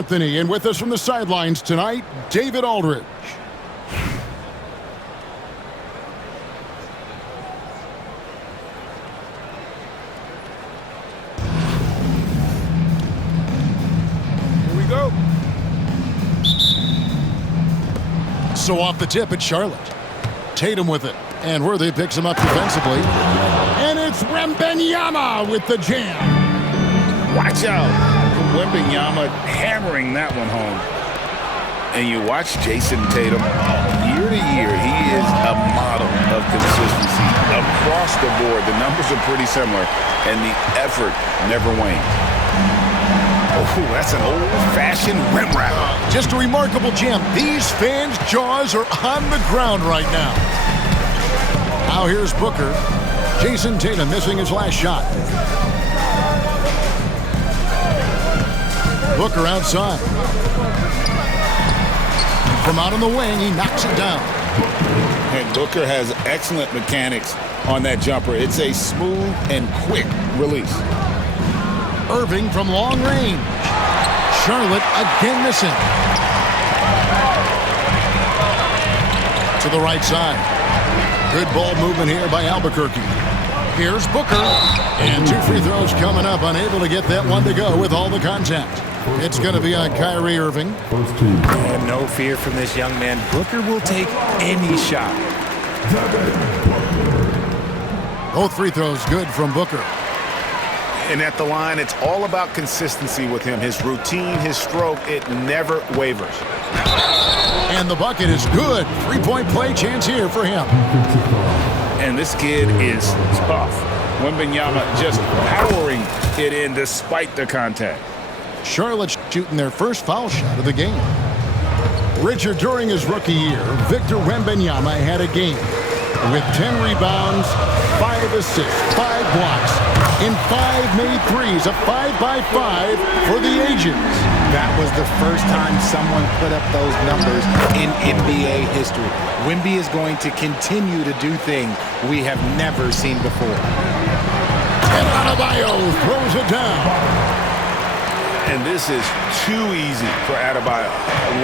Anthony, and with us from the sidelines tonight, David Aldridge. Here we go. So off the tip, it's Charlotte. Tatum with it, and Worthy picks him up defensively. And it's Wembanyama with the jam. Watch out. Wembanyama hammering that one home. And you watch Jason Tatum. Year to year, he is a model of consistency. Across the board, the numbers are pretty similar, and the effort never wanes. Oh, that's an old-fashioned rim wrap. Just a remarkable jam. These fans' jaws are on the ground right now. Now here's Booker. Jason Tatum missing his last shot. Booker outside. From out on the wing, he knocks it down. And Booker has excellent mechanics on that jumper. It's a smooth and quick release. Irving from long range. Charlotte again missing. To the right side. Good ball movement here by Albuquerque. Here's Booker. And 2 free throws coming up. Unable to get that one to go with all the contact. It's going to be on Kyrie Irving. And no fear from this young man. Booker will take any shot. Both free throws good from Booker. And at the line, it's all about consistency with him. His routine, his stroke, it never wavers. And the bucket is good. 3-point play chance here for him. And this kid is tough. Wembanyama just powering it in despite the contact. Charlotte shooting their first foul shot of the game. Richard, during his rookie year, Victor Wembanyama had a game with 10 rebounds, 5 assists, 5 blocks, and 5 made threes, a 5-by-5 for the ages. That was the first time someone put up those numbers in NBA history. Wemby is going to continue to do things we have never seen before. And Adebayo throws it down. And this is too easy for Adebayo.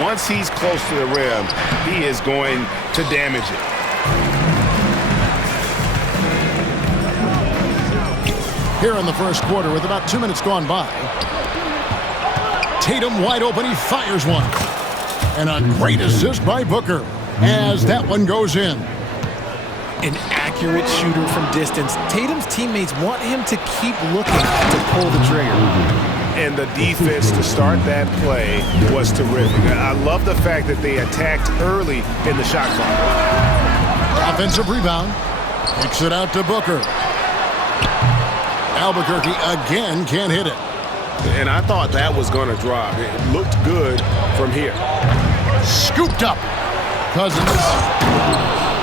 Once he's close to the rim, he is going to damage it. Here in the first quarter with about 2 minutes gone by. Tatum wide open, he fires one. And a great assist by Booker as that one goes in. An accurate shooter from distance. Tatum's teammates want him to keep looking to pull the trigger. And the defense to start that play was terrific. I love the fact that they attacked early in the shot clock. Offensive rebound. Kicks it out to Booker. Albuquerque again can't hit it. And I thought that was going to drop. It looked good from here. Scooped up. Cousins.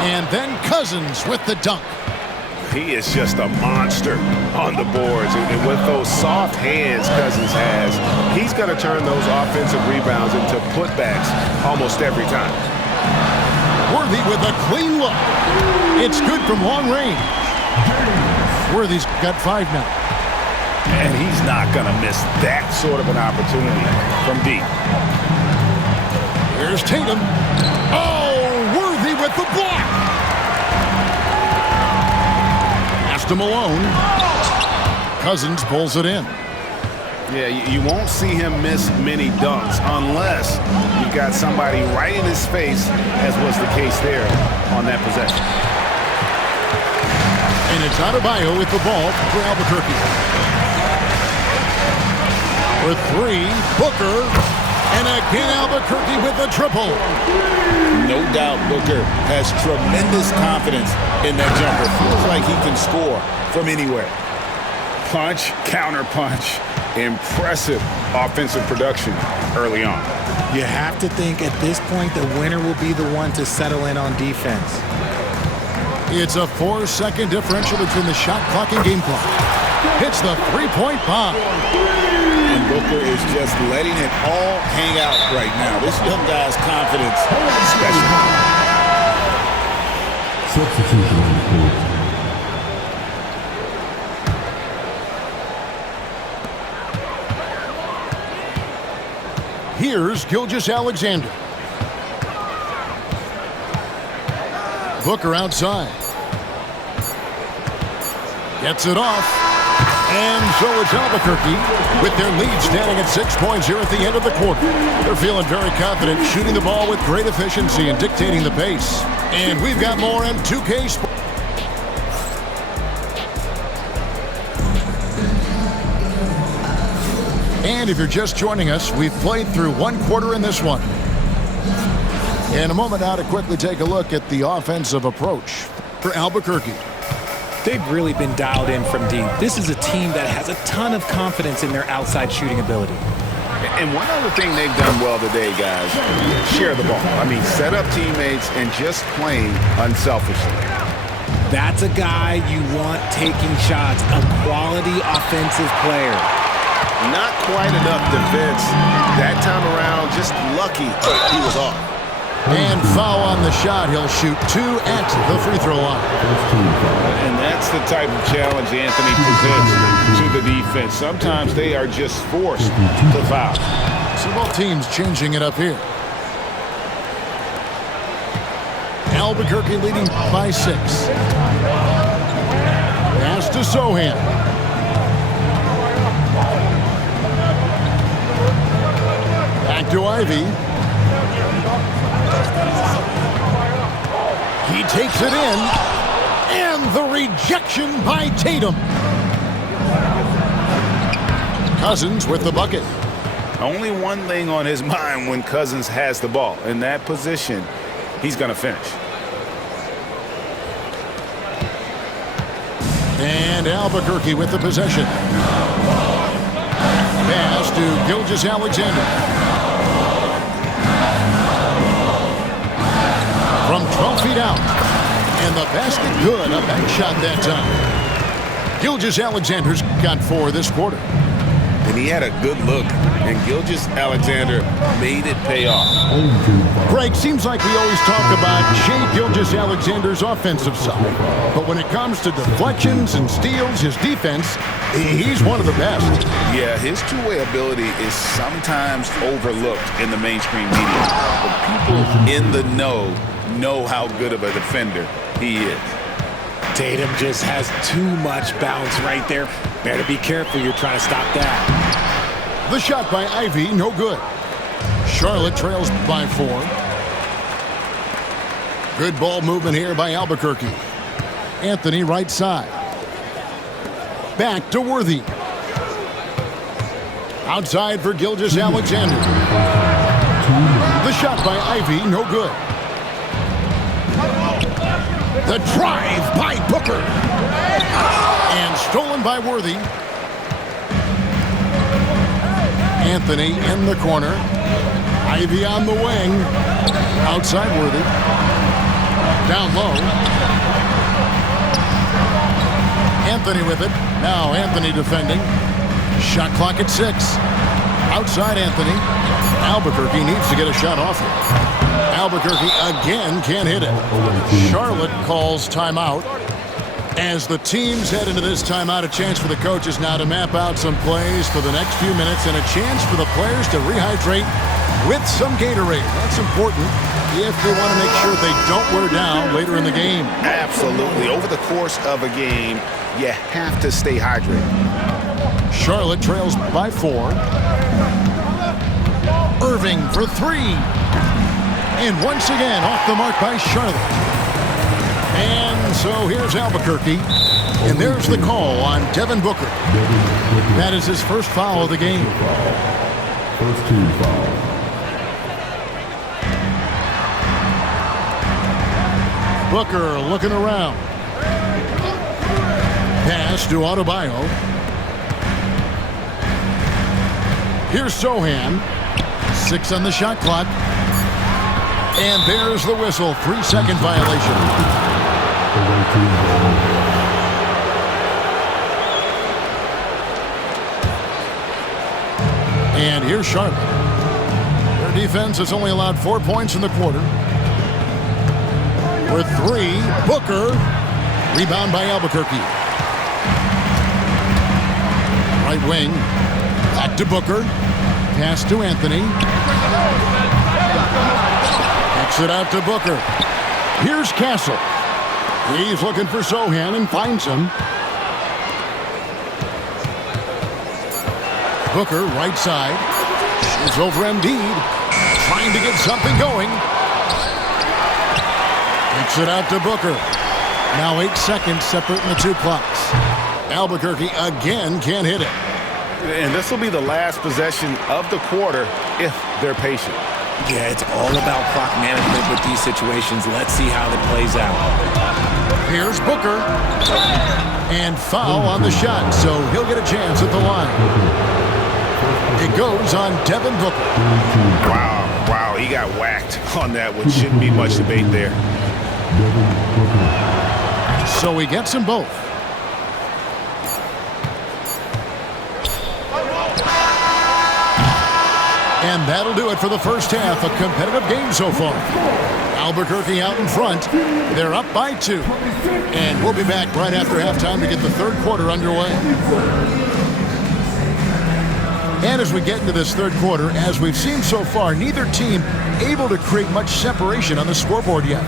And then Cousins with the dunk. He is just a monster on the boards. And with those soft hands Cousins has, he's going to turn those offensive rebounds into putbacks almost every time. Worthy with a clean look. It's good from long range. Worthy's got 5 now. And he's not going to miss that sort of an opportunity from deep. Here's Tatum. Oh, Worthy with the block. Pass to Malone. Cousins pulls it in. Yeah, you won't see him miss many dunks unless you've got somebody right in his face, as was the case there on that possession. And it's Adebayo with the ball for Albuquerque. For 3, Booker. And again, Albuquerque with the triple. No doubt Booker has tremendous confidence in that jumper. Feels like he can score from anywhere. Punch, counter punch. Impressive offensive production early on. You have to think at this point the winner will be the one to settle in on defense. It's a 4-second differential between the shot clock and game clock. Hits the 3-point bomb. And Booker is just letting it all hang out right now. This young guy's confidence is special. Substitution on the court. Here's Gilgeous-Alexander. Booker outside. Gets it off. And so it's Albuquerque with their lead standing at 6 points here at the end of the quarter. They're feeling very confident, shooting the ball with great efficiency and dictating the pace. And we've got more M2K Sports. And if you're just joining us, we've played through one quarter in this one. In a moment now to quickly take a look at the offensive approach for Albuquerque. They've really been dialed in from deep. This is a team that has a ton of confidence in their outside shooting ability. And one other thing they've done well today, guys, share the ball. I mean, set up teammates and just playing unselfishly. That's a guy you want taking shots, a quality offensive player. Not quite enough defense. That time around, just lucky he was off. And foul on the shot. He'll shoot 2 at the free throw line. And that's the type of challenge Anthony presents to the defense. Sometimes they are just forced to foul. So both teams changing it up here. Albuquerque leading by 6. Pass to Sochan. Back to Ivey. He takes it in. And the rejection by Tatum. Cousins with the bucket. Only one thing on his mind when Cousins has the ball. In that position, he's going to finish. And Albuquerque with the possession. Pass to Gilgeous-Alexander. From 12 feet out. And the basket good. A bank shot that time. Gilgeous-Alexander's got 4 this quarter. And he had a good look. And Gilgeous-Alexander made it pay off. Greg, seems like we always talk about Shai Gilgeous-Alexander's offensive side. But when it comes to deflections and steals, his defense, he's one of the best. Yeah, his two-way ability is sometimes overlooked in the mainstream media. But people in the know how good of a defender he is. Tatum just has too much bounce right there. Better be careful. You're trying to stop that. The shot by Ivey, no good. Charlotte trails by 4. Good ball movement here by Albuquerque. Anthony right side. Back to Worthy. Outside for Gilgeous-Alexander. The shot by Ivey, no good. The drive by Booker. And stolen by Worthy. Anthony in the corner. Ivey on the wing. Outside Worthy. Down low. Anthony with it. Now Anthony defending. Shot clock at 6. Outside Anthony. Albuquerque needs to get a shot off it. Albuquerque again can't hit it. Charlotte calls timeout. As the teams head into this timeout, a chance for the coaches now to map out some plays for the next few minutes and a chance for the players to rehydrate with some Gatorade. That's important if they want to make sure they don't wear down later in the game. Absolutely. Over the course of a game, you have to stay hydrated. Charlotte trails by 4. Irving for 3. And once again, off the mark by Charlotte. And so here's Albuquerque. And there's the call on Devin Booker. That is his first foul of the game. First team foul. Booker looking around. Pass to Adebayo. Here's Sochan. 6 on the shot clock. And there's the whistle. 3-second violation. And here's Charlotte. Their defense has only allowed 4 points in the quarter. With 3, Booker. Rebound by Albuquerque. Right wing. Back to Booker. Pass to Anthony. Kicks it out to Booker. Here's Castle. He's looking for Sohan and finds him. Booker, right side. Shoots over Embiid. Trying to get something going. Kicks it out to Booker. Now 8 seconds separating the two clocks. Albuquerque again can't hit it. And this will be the last possession of the quarter if they're patient. Yeah, it's all about clock management with these situations. Let's see how that plays out. Here's Booker. And foul on the shot, so he'll get a chance at the line. It goes on Devin Booker. Wow, he got whacked on that one. Shouldn't be much debate there. So he gets them both. And that'll do it for the first half. A competitive game so far. Albuquerque out in front. They're up by 2. And we'll be back right after halftime to get the third quarter underway. And as we get into this third quarter, as we've seen so far, neither team able to create much separation on the scoreboard yet.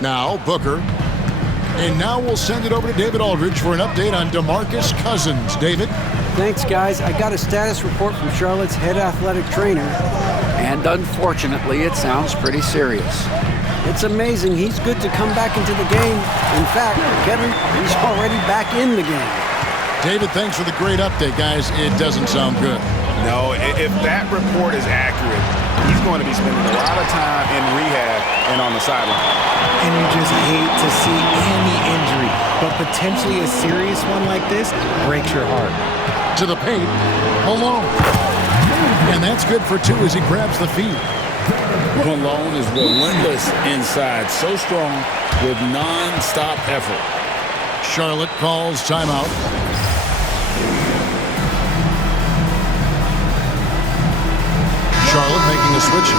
Now, Booker. And now we'll send it over to David Aldridge for an update on DeMarcus Cousins. David? Thanks, guys. I got a status report from Charlotte's head athletic trainer. And unfortunately, it sounds pretty serious. It's amazing. He's good to come back into the game. In fact, Kevin, he's already back in the game. David, thanks for the great update, guys. It doesn't sound good. No, if that report is accurate, he's going to be spending a lot of time in rehab and on the sideline. And you just hate to see any injury, but potentially a serious one like this breaks your heart. To the paint, Malone. And that's good for 2 as he grabs the feed. Malone is relentless inside, so strong with non-stop effort. Charlotte calls timeout. Charlotte making a switch.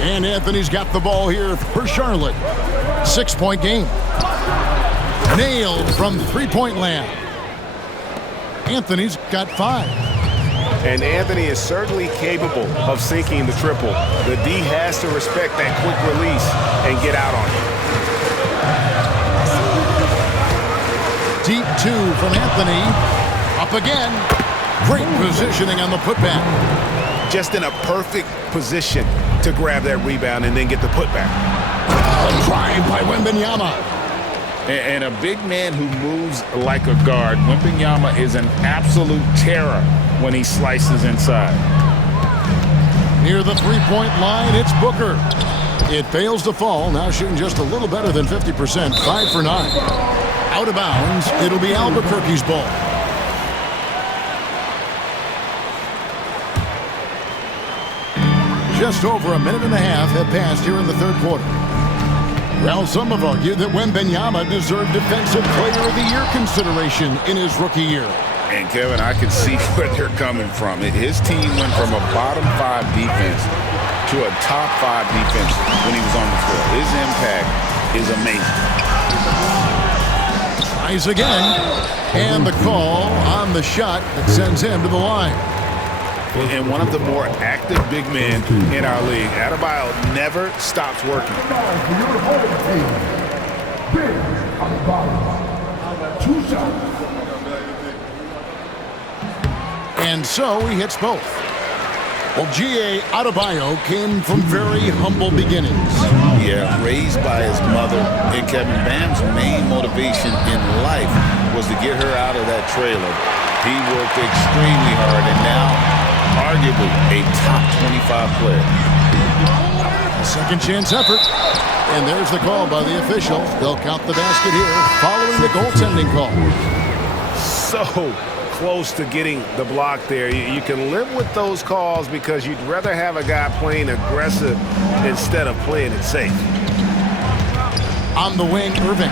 And Anthony's got the ball here for Charlotte. 6-point game. Nailed from three-point land. Anthony's got 5. And Anthony is certainly capable of sinking the triple. The D has to respect that quick release and get out on it. Deep 2 from Anthony. Up again. Great positioning on the putback. Just in a perfect position to grab that rebound and then get the putback. A drive by Wembanyama. And a big man who moves like a guard. Wembanyama is an absolute terror when he slices inside. Near the three-point line, it's Booker. It fails to fall. Now shooting just a little better than 50%. 5 for 9. Out of bounds. It'll be Albuquerque's ball. Just over a minute and a half have passed here in the third quarter. Well, some have argued that Wembanyama deserved Defensive Player of the Year consideration in his rookie year. And, Kevin, I can see where they're coming from. His team went from a bottom 5 defense to a top 5 defense when he was on the floor. His impact is amazing. Tries again. And the call on the shot that sends him to the line. And one of the more active big men in our league. Adebayo never stops working. And so he hits both. Well, G.A. Adebayo came from very humble beginnings. Yeah, raised by his mother. And Kevin, Bam's main motivation in life was to get her out of that trailer. He worked extremely hard, and now arguably a top 25 player. A second chance effort. And there's the call by the official. They'll count the basket here following the goaltending call. So close to getting the block there. You can live with those calls because you'd rather have a guy playing aggressive instead of playing it safe. On the wing, Irving.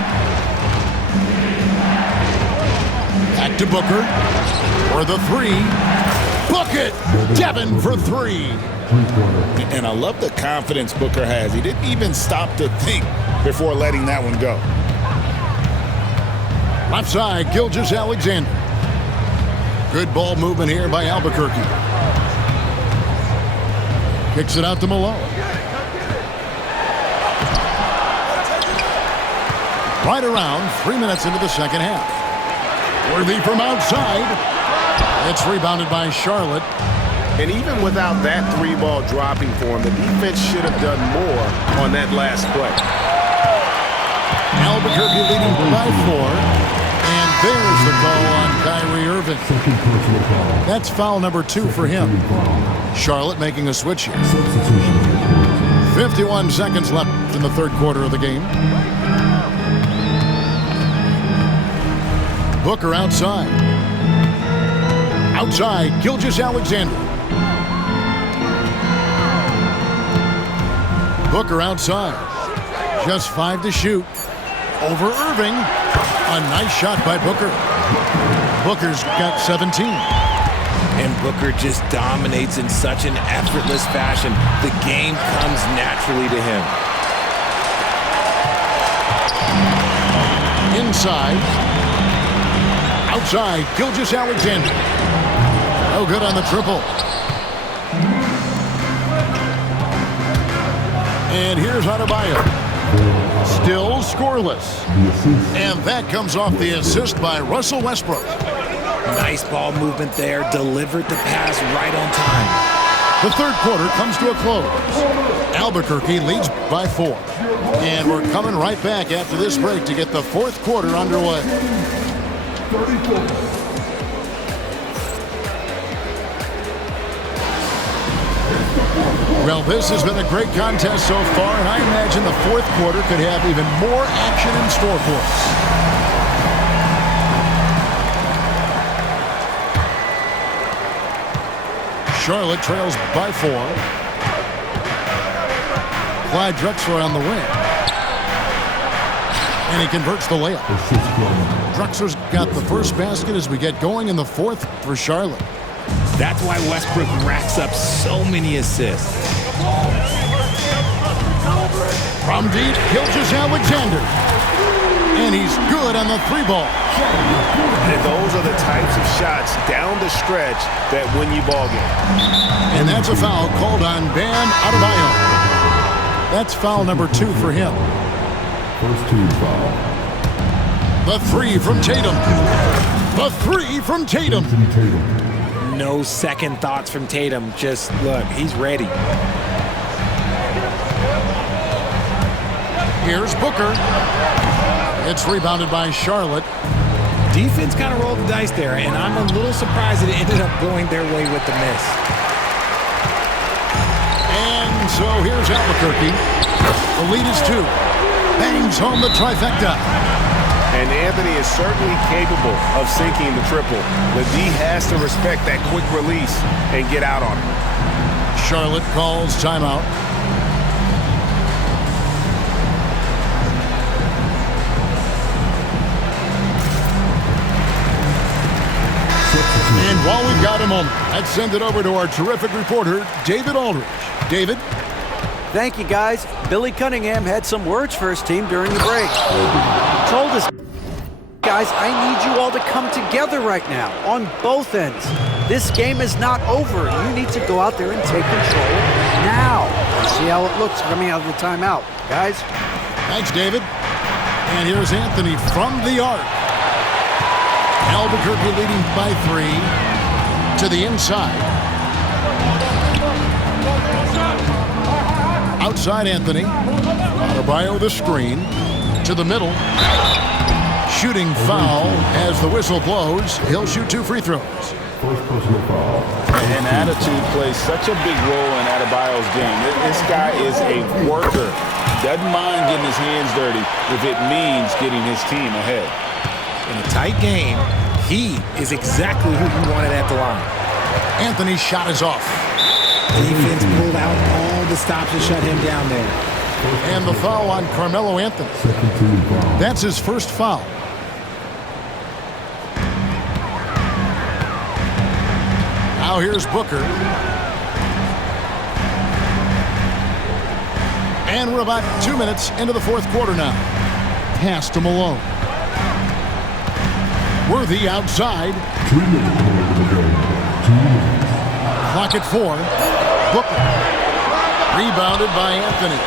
Back to Booker for the 3. Book it! Devin for 3. 3-quarter. And I love the confidence Booker has. He didn't even stop to think before letting that one go. Left side, Gilgeous-Alexander. Good ball movement here by Albuquerque. Kicks it out to Malone. Right around 3 minutes into the second half. Worthy from outside. It's rebounded by Charlotte. And even without that three-ball dropping for him, the defense should have done more on that last play. Albuquerque leading by 4. And there's the call on Kyrie Irving. Second personal foul. That's foul number 2 for him. Foul. Charlotte making a switch here. Substitution. 51 seconds left in the third quarter of the game. Booker outside. Outside, Gilgeous-Alexander. Booker outside. Just 5 to shoot. Over Irving. A nice shot by Booker. Booker's got 17. And Booker just dominates in such an effortless fashion. The game comes naturally to him. Inside. Outside, Gilgeous-Alexander. No good on the triple. And here's Adebayo. Still scoreless. And that comes off the assist by Russell Westbrook. Nice ball movement there. Delivered the pass right on time. The third quarter comes to a close. Albuquerque leads by 4. And we're coming right back after this break to get the fourth quarter underway. Well, this has been a great contest so far, and I imagine the fourth quarter could have even more action in store for us. Charlotte trails by 4. Clyde Drexler on the wing. And he converts the layup. Drexler's got the first basket as we get going in the fourth for Charlotte. That's why Westbrook racks up so many assists. From deep, Gilgeous-Alexander. And he's good on the 3-ball. And those are the types of shots down the stretch that win you ball games. And that's a foul called on Bam Adebayo. That's foul number 2 for him. First team foul. The 3 from Tatum. The 3 from Tatum. Anthony Tatum. No second thoughts from Tatum. Just look, he's ready. Here's Booker. It's rebounded by Charlotte. Defense kind of rolled the dice there, and I'm a little surprised that it ended up going their way with the miss. And so here's Albuquerque. The lead is 2. Bangs home the trifecta. And Anthony is certainly capable of sinking the triple. The D has to respect that quick release and get out on it. Charlotte calls timeout. And while we've got a moment, let's send it over to our terrific reporter, David Aldridge. David? Thank you, guys. Billy Cunningham had some words for his team during the break. Told us, guys, I need you all to come together right now on both ends. This game is not over. You need to go out there and take control now. See how it looks coming out of the timeout, guys. Thanks, David. And here's Anthony from the arc. Albuquerque leading by 3 to the inside. Outside Anthony. Adebayo the screen. To the middle. Shooting foul as the whistle blows. He'll shoot 2 free throws. First personal foul. And attitude plays such a big role in Adebayo's game. This guy is a worker. Doesn't mind getting his hands dirty if it means getting his team ahead. In a tight game, he is exactly who you wanted at the line. Anthony's shot is off. Defense pulled out all the stops to shut him down there. And the foul on Carmelo Anthony. Second team foul. That's his first foul. Now here's Booker. And we're about 2 minutes into the fourth quarter now. Pass to Malone. Worthy outside. 2 minutes remaining to go. 2 minutes. Clock at 4. Booker. Rebounded by Anthony.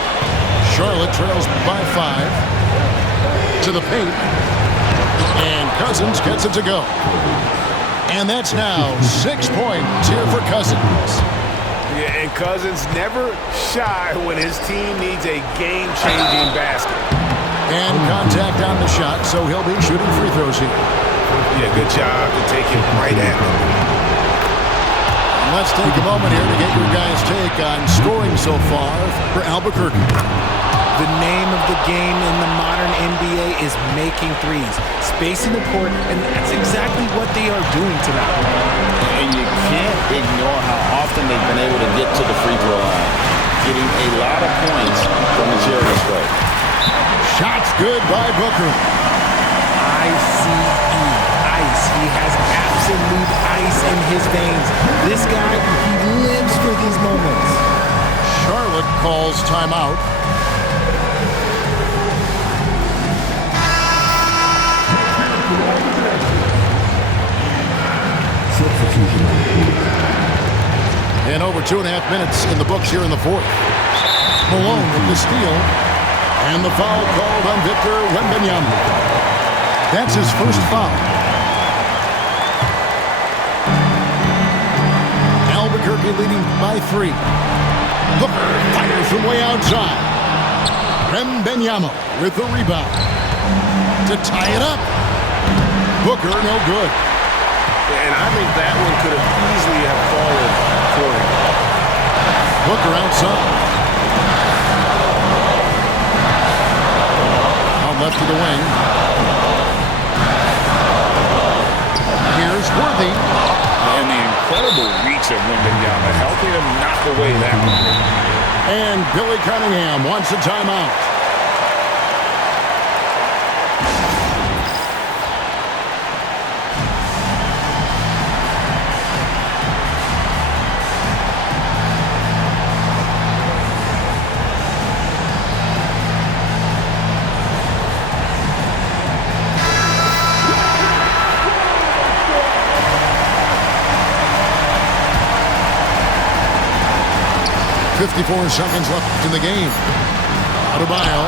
Charlotte trails by 5. To the paint. And Cousins gets it to go. And that's now 6 points here for Cousins. Yeah, and Cousins never shy when his team needs a game-changing basket. And contact on the shot, so he'll be shooting free throws here. Yeah, good job to take it right at him. Let's take a moment here to get your guys' take on scoring so far for Albuquerque. The name of the game in the modern NBA is making threes, spacing the court, and that's exactly what they are doing tonight. And you can't ignore how often they've been able to get to the free throw line, getting a lot of points from the charity stripe. Shots good by Booker. Ice. He has absolute ice in his veins. This guy, he lives for these moments. Charlotte calls timeout. Substitution on the court. And over 2.5 minutes in the books here in the fourth. Malone with the steal. And the foul called on Victor Wembanyama. That's his first foul. Albuquerque leading by 3. Booker fires from way outside. Wembanyama with the rebound. To tie it up. Booker no good. And I think that one could have easily have fallen for him. Booker outside. Out left to the wing. Here's Worthy. And the incredible reach of Wembanyama, helping him knock away that one. And Billy Cunningham wants a timeout. .54 seconds left in the game. Adebayo.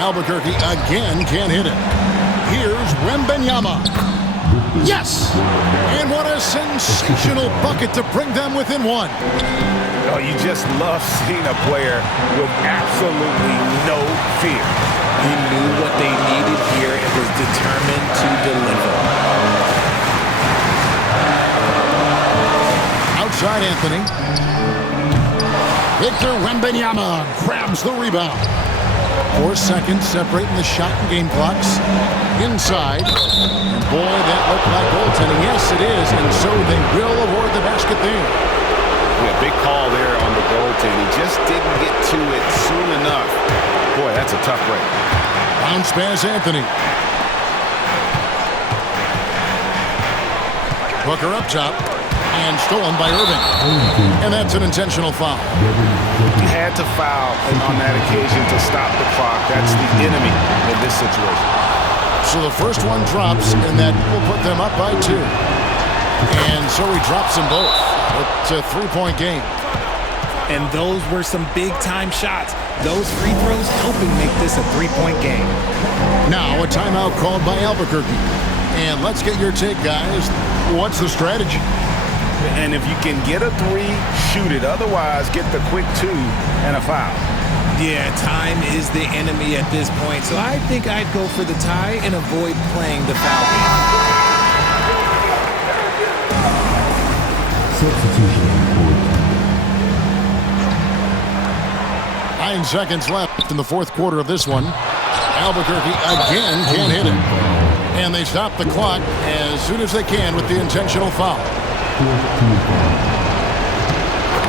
Albuquerque again can't hit it. Here's Wembanyama. Yes! And what a sensational bucket to bring them within 1. Oh, you just love seeing a player with absolutely no fear. He knew what they needed here and was determined to deliver. Outside Anthony. Victor Wembanyama grabs the rebound. 4 seconds separating the shot and game clocks. Inside. And boy, that looked like goaltending. Yes, it is. And so they will award the basket there. Yeah, big call there on the goaltend. He just didn't get to it soon enough. Boy, that's a tough break. Bounce pass Anthony. Booker up top. And stolen by Irving. And that's an intentional foul. He had to foul on that occasion to stop the clock. That's the enemy in this situation. So the first one drops, and that will put them up by 2. And so he drops them both. It's a 3-point game. And those were some big-time shots. Those free throws helping make this a 3-point game. Now a timeout called by Albuquerque. And let's get your take, guys. What's the strategy? And if you can get a 3, shoot it. Otherwise, get the quick 2 and a foul. Yeah, time is the enemy at this point. So I think I'd go for the tie and avoid playing the foul game. Substitution on the court. 9 seconds left in the fourth quarter of this one. Albuquerque again can't hit it. And they stop the clock as soon as they can with the intentional foul.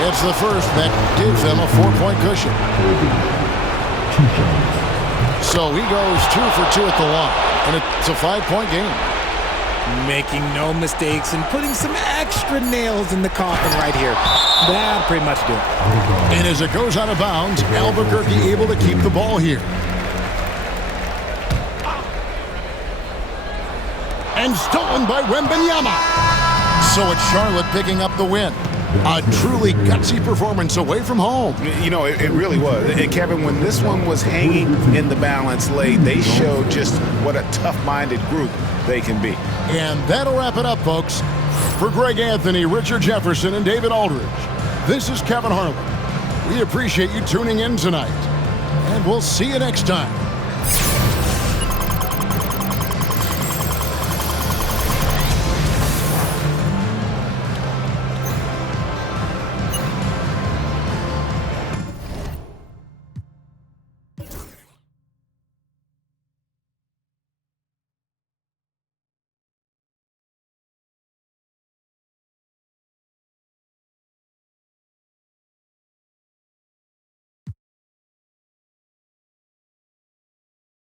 It's the first that gives them a 4-point cushion. So he goes 2 for 2 at the line, and it's a 5-point game. making no mistakes and putting some extra nails in the coffin right here. That'll pretty much do it. And as it goes out of bounds, Albuquerque able to keep the ball here. And stolen by Wembanyama. So it's Charlotte picking up the win. A truly gutsy performance away from home. You know, it really was. And Kevin, when this one was hanging in the balance late, they showed just what a tough-minded group they can be. And that'll wrap it up, folks. For Greg Anthony, Richard Jefferson, and David Aldridge, this is Kevin Harlan. We appreciate you tuning in tonight. And we'll see you next time.